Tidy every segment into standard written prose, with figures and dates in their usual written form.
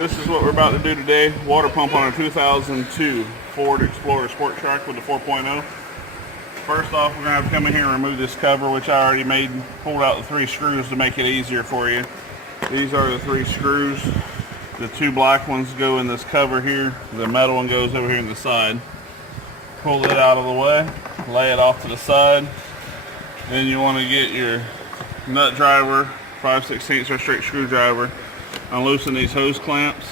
This is what we're about to do today. Water pump on a 2002 Ford Explorer Sport Track with the 4.0. First off, we're going to have to come in here and remove this cover, which I already pulled out the 3 screws to make it easier for you. These are the 3 screws. The 2 black ones go in this cover here. The metal one goes over here in the side. Pull it out of the way, lay it off to the side. Then you want to get your nut driver, 5/16 or straight screwdriver. Unloosen these hose clamps.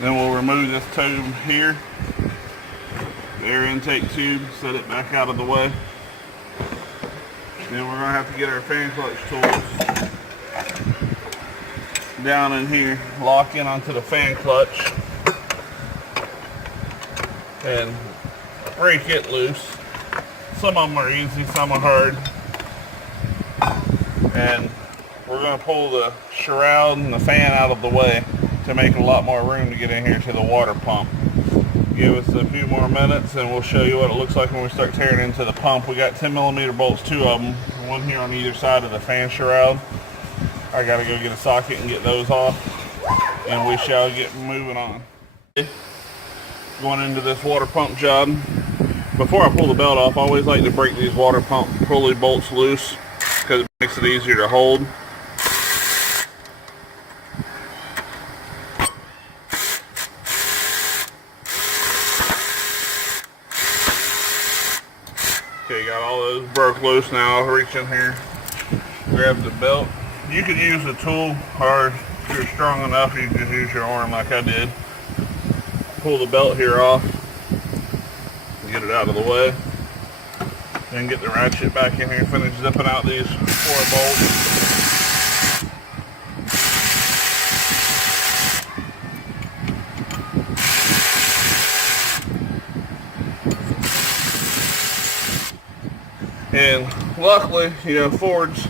Then we'll remove this tube here, the air intake tube, set it back out of the way. Then we're going to have to get our fan clutch tools down in here, lock in onto the fan clutch, and break it loose. Some of them are easy, some are hard. And we're going to pull the shroud and the fan out of the way to make a lot more room to get in here to the water pump. Give us a few more minutes and we'll show you what it looks like when we start tearing into the pump. We got 10mm bolts, 2 of them, one here on either side of the fan shroud. I got to go get a socket and get those off, and we shall get moving on. Going into this water pump job. Before I pull the belt off, I always like to break these water pump pulley bolts loose because it makes it easier to hold. Okay, got all those broke loose now. I'll reach in here, grab the belt. You can use a tool, or if you're strong enough, you can just use your arm like I did. Pull the belt here off, get it out of the way. Then get the ratchet back in here and finish zipping out these 4 bolts. And luckily, Fords,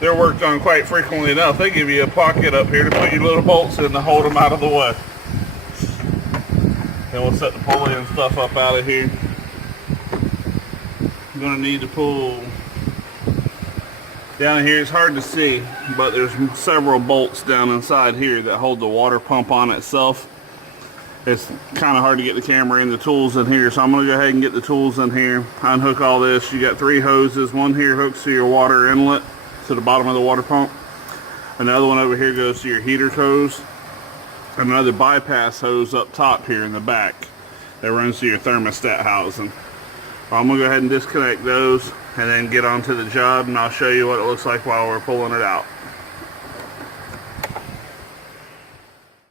they're worked on quite frequently enough. They give you a pocket up here to put your little bolts in to hold them out of the way. Then we'll set the pulley and stuff up out of here. I'm going to need to pull down here. It's hard to see, but there's several bolts down inside here that hold the water pump on itself. It's kind of hard to get the camera and the tools in here, so I'm going to go ahead and get the tools in here, unhook all this. You got 3 hoses. One here hooks to your water inlet to the bottom of the water pump. Another one over here goes to your heater hose. Another bypass hose up top here in the back that runs to your thermostat housing. I'm going to go ahead and disconnect those and then get onto the job, and I'll show you what it looks like while we're pulling it out.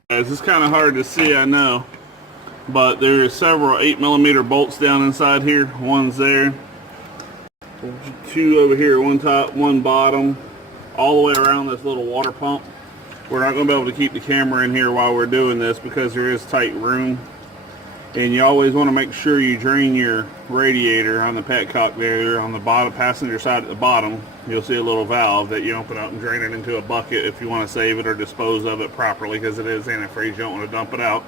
This is kind of hard to see, I know, but there are several 8mm bolts down inside here. One's there, 2 over here, 1 top, 1 bottom, all the way around this little water pump. We're not going to be able to keep the camera in here while we're doing this because there is tight room. And you always want to make sure you drain your radiator on the petcock there on the bottom passenger side at the bottom. You'll see a little valve that you open up and drain it into a bucket if you want to save it or dispose of it properly, because it is antifreeze. You don't want to dump it out.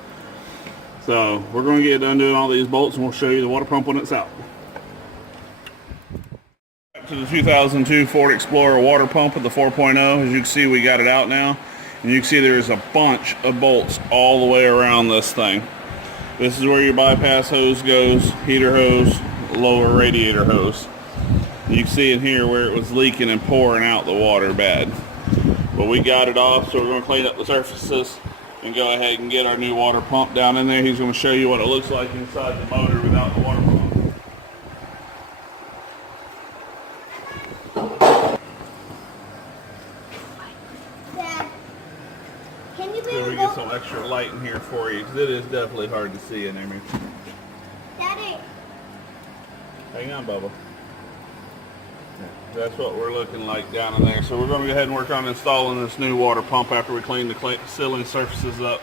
So we're going to get done doing all these bolts and we'll show you the water pump when it's out. Back to the 2002 Ford Explorer water pump with the 4.0. As you can see, we got it out now. And you can see there's a bunch of bolts all the way around this thing. This is where your bypass hose goes, heater hose, lower radiator hose. You can see in here where it was leaking and pouring out the water bad. But we got it off, so we're going to clean up the surfaces and go ahead and get our new water pump down in there. He's going to show you what it looks like inside the motor without the water pump. So we get some extra light in here for you, because it is definitely hard to see in there. Daddy. Hang on, Bubba. That's what we're looking like down in there. So we're going to go ahead and work on installing this new water pump after we clean the sealing surfaces up.